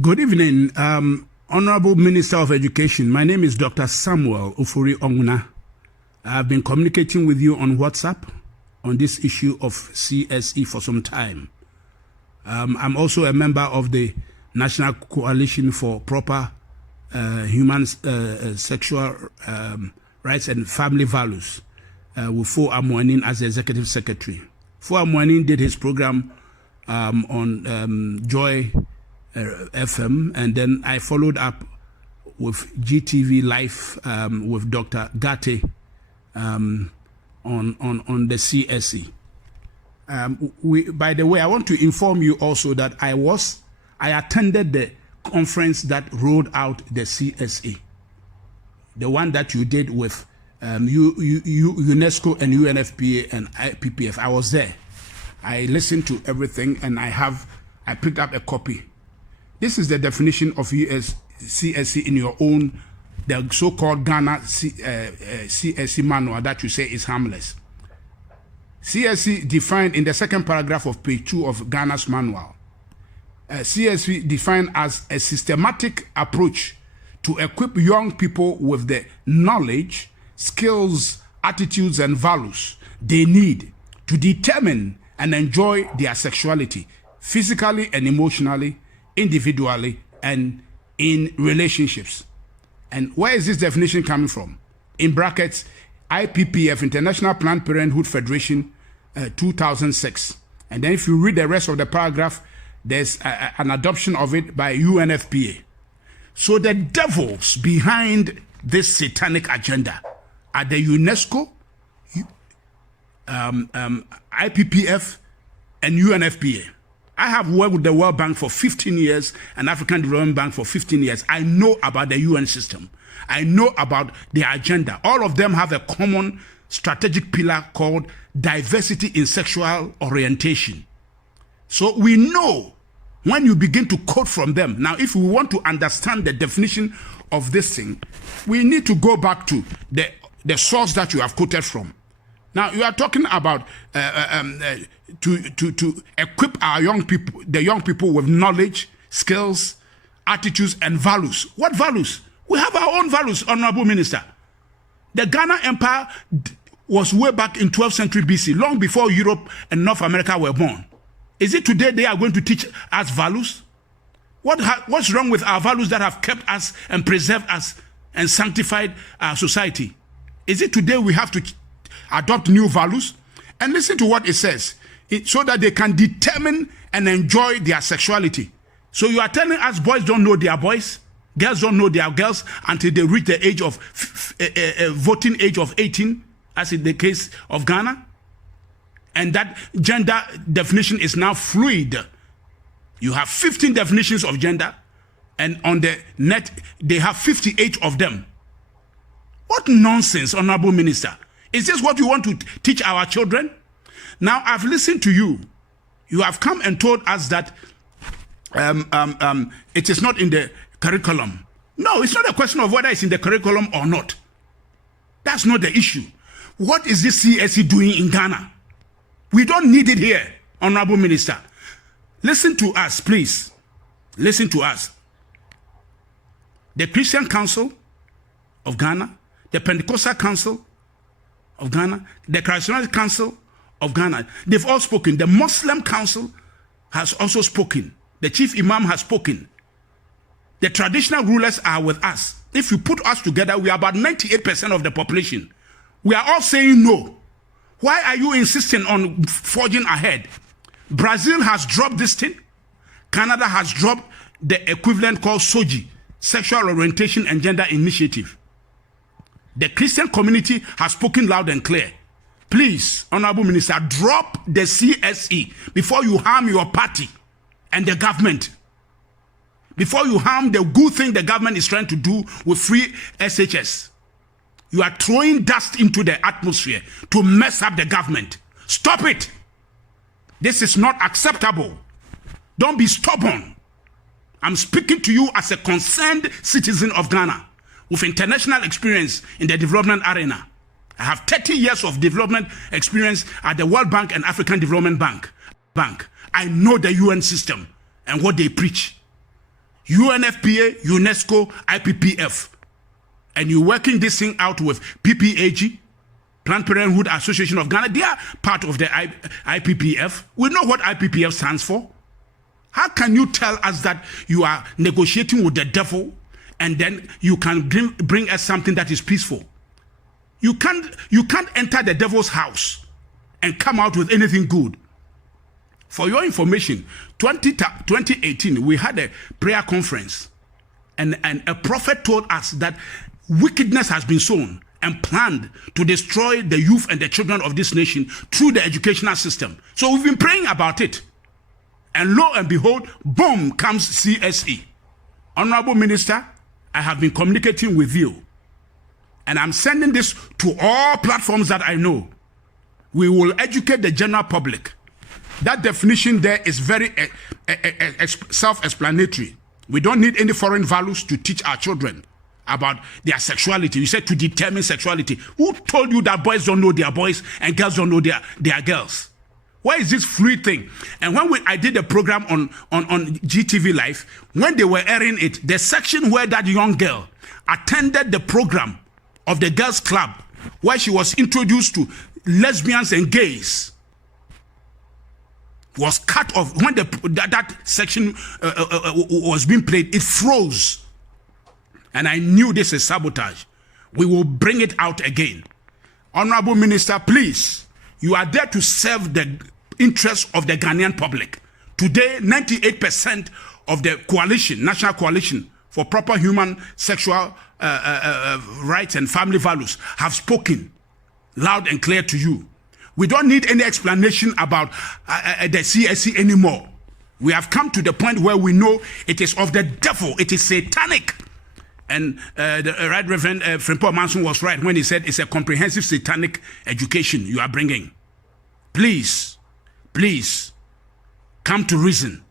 Good evening, Honorable Minister of Education. My name is Dr. Samuel Ufuri Onguna. I've been communicating with you on WhatsApp on this issue of CSE for some time. I'm also a member of the National Coalition for Proper Human Sexual Rights and Family Values with Fo Amwanin as the Executive Secretary. Fo Amwanin did his program on Joy FM, and then I followed up with GTV Live with Dr. Gate on the CSE. By the way, I want to inform you also that I attended the conference that rolled out the CSE, the one that you did with UNESCO and UNFPA and IPPF. I was there. I listened to everything, and I picked up a copy. This is the definition of CSE in your own, the so-called Ghana CSE manual that you say is harmless. CSE defined in the second paragraph of page 2 of Ghana's manual. CSE defined as a systematic approach to equip young people with the knowledge, skills, attitudes, and values they need to determine and enjoy their sexuality, physically and emotionally, individually, and in relationships. And where is this definition coming from? In brackets, IPPF, International Planned Parenthood Federation, 2006. And then if you read the rest of the paragraph, there's an adoption of it by UNFPA. So the devils behind this satanic agenda are the UNESCO, IPPF, and UNFPA. I have worked with the World Bank for 15 years and African Development Bank for 15 years. I know about the UN system. I know about their agenda. All of them have a common strategic pillar called diversity in sexual orientation. So we know when you begin to quote from them. Now, if we want to understand the definition of this thing, we need to go back to the source that you have quoted from. Now, you are talking about to equip our young people, the young people, with knowledge, skills, attitudes, and values. What values? We have our own values, Honorable Minister. The Ghana Empire was way back in 12th century BC, long before Europe and North America were born. Is it today they are going to teach us values? What's wrong with our values that have kept us and preserved us and sanctified our society? Is it today we have to adopt new values? And listen to what it says, so that they can determine and enjoy their sexuality. So you are telling us boys don't know their boys, girls don't know their girls until they reach the age of voting age of 18, as in the case of Ghana? And that gender definition is now fluid. You have 15 definitions of gender, and on the net, they have 58 of them. What nonsense, Honorable Minister. Is this what you want to teach our children? Now, I've listened to you. You have come and told us that it is not in the curriculum. No, it's not a question of whether it's in the curriculum or not. That's not the issue. What is this CSE doing in Ghana? We don't need it here, Honorable Minister. Listen to us, please. Listen to us. The Christian Council of Ghana, the Pentecostal Council of Ghana, the Charismatic Council of Ghana, they've all spoken. The Muslim Council has also spoken. The Chief Imam has spoken. The traditional rulers are with us. If you put us together, we are about 98% of the population. We are all saying no. Why are you insisting on forging ahead? Brazil has dropped this thing. Canada has dropped the equivalent called SOGI, Sexual Orientation and Gender Initiative. The Christian community has spoken loud and clear. Please, Honorable Minister, drop the CSE before you harm your party and the government. Before you harm the good thing the government is trying to do with free SHS. You are throwing dust into the atmosphere to mess up the government. Stop it. This is not acceptable. Don't be stubborn. I'm speaking to you as a concerned citizen of Ghana with international experience in the development arena. I have 30 years of development experience at the World Bank and African Development Bank. I know the UN system and what they preach. UNFPA, UNESCO, IPPF. And you're working this thing out with PPAG, Planned Parenthood Association of Ghana. They are part of the IPPF. We know what IPPF stands for. How can you tell us that you are negotiating with the devil and then you can bring us something that is peaceful? You can't enter the devil's house and come out with anything good. For your information, 2018, we had a prayer conference and a prophet told us that wickedness has been sown and planned to destroy the youth and the children of this nation through the educational system. So we've been praying about it. And lo and behold, boom, comes CSE. Honorable Minister, I have been communicating with you. And I'm sending this to all platforms that I know. We will educate the general public. That definition there is very self-explanatory. We don't need any foreign values to teach our children about their sexuality. You said to determine sexuality. Who told you that boys don't know their boys and girls don't know their girls? Where is this fluid thing? And when I did a program on GTV Live, when they were airing it, the section where that young girl attended the program of the girls' club, where she was introduced to lesbians and gays, was cut off. When that section was being played, it froze. And I knew this is sabotage. We will bring it out again. Honorable Minister, please, you are there to serve the interests of the Ghanaian public. Today, 98% of the coalition, National Coalition for Proper Human Sexual Rights and Family Values, have spoken loud and clear to you. We don't need any explanation about the CSE anymore. We have come to the point where we know it is of the devil, it is satanic. And the Right Reverend Frimpong Manson was right when he said it's a comprehensive satanic education you are bringing. Please, please, come to reason.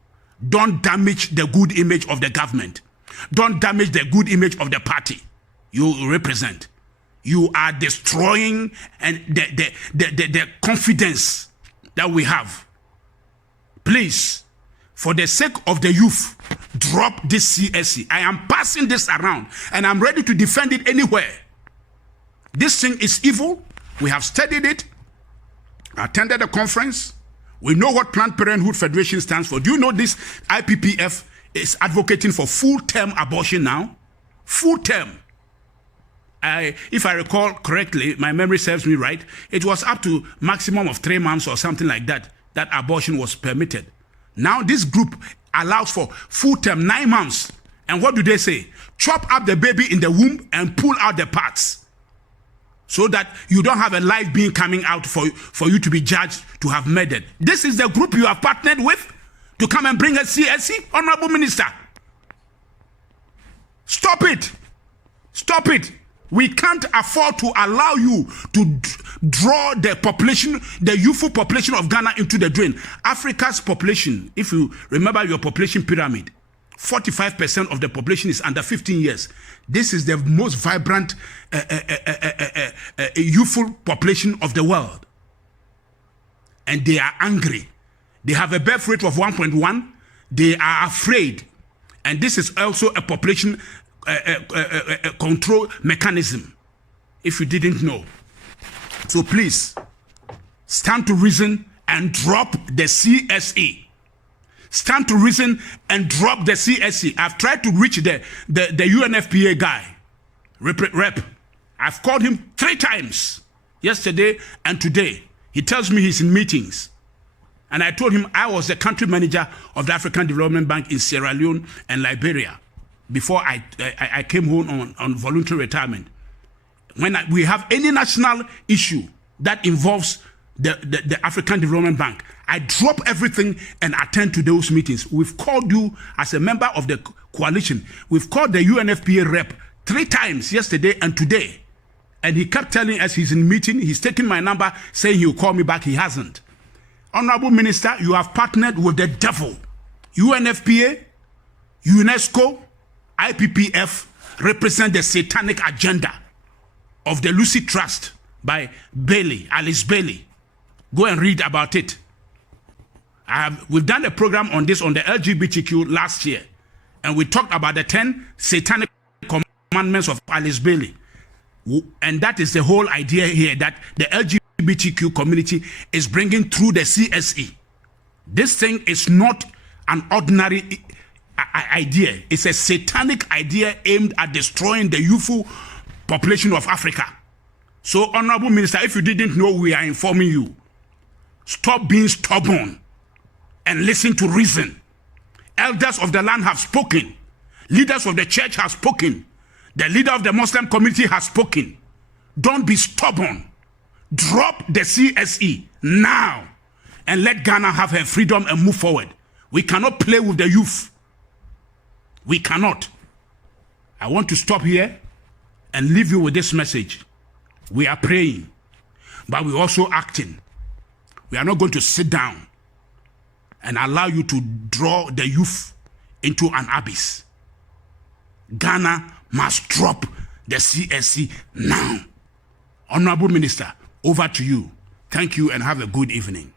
Don't damage the good image of the government. Don't damage the good image of the party you represent. You are destroying and the confidence that we have. Please, for the sake of the youth, drop this CSE. I am passing this around and I'm ready to defend it anywhere. This thing is evil. We have studied it. I attended the conference. We know what Planned Parenthood Federation stands for. Do you know this IPPF is advocating for full-term abortion now? Full-term. If I recall correctly, my memory serves me right, it was up to maximum of 3 months or something like that, that abortion was permitted. Now this group allows for full-term 9 months. And what do they say? Chop up the baby in the womb and pull out the parts, so that you don't have a live being coming out for you to be judged to have murdered. This is the group you have partnered with to come and bring a CSE, Honorable Minister. Stop it. Stop it. We can't afford to allow you to draw the population, the youthful population of Ghana into the drain. Africa's population, if you remember your population pyramid, 45% of the population is under 15 years. This is the most vibrant youthful population of the world. And they are angry. They have a birth rate of 1.1. They are afraid. And this is also a population control mechanism, if you didn't know. So please, stand to reason and drop the CSE. Stand to reason and drop the CSE. I've tried to reach the UNFPA guy, rep. I've called him 3 times, yesterday and today. He tells me he's in meetings. And I told him I was the country manager of the African Development Bank in Sierra Leone and Liberia before I came home on voluntary retirement. When we have any national issue that involves the African Development Bank, I drop everything and attend to those meetings. We've called you as a member of the coalition. We've called the UNFPA rep 3 times yesterday and today. And he kept telling us he's in meeting. He's taking my number, saying he'll call me back. He hasn't. Honorable Minister, you have partnered with the devil. UNFPA, UNESCO, IPPF represent the satanic agenda of the Lucy Trust by Alice Bailey. Go and read about it. We've done a program on this on the LGBTQ last year. And we talked about the 10 satanic commandments of Alice Bailey. And that is the whole idea here, that the LGBTQ community is bringing through the CSE. This thing is not an ordinary idea. It's a satanic idea aimed at destroying the youthful population of Africa. So, Honorable Minister, if you didn't know, we are informing you. Stop being stubborn and listen to reason. Elders of the land have spoken. Leaders of the church have spoken. The leader of the Muslim community has spoken. Don't be stubborn. Drop the CSE now and let Ghana have her freedom and move forward. We cannot play with the youth. We cannot. I want to stop here and leave you with this message. We are praying, but we're also acting. We are not going to sit down and allow you to draw the youth into an abyss. Ghana must drop the CSE now. Honorable Minister, over to you. Thank you and have a good evening.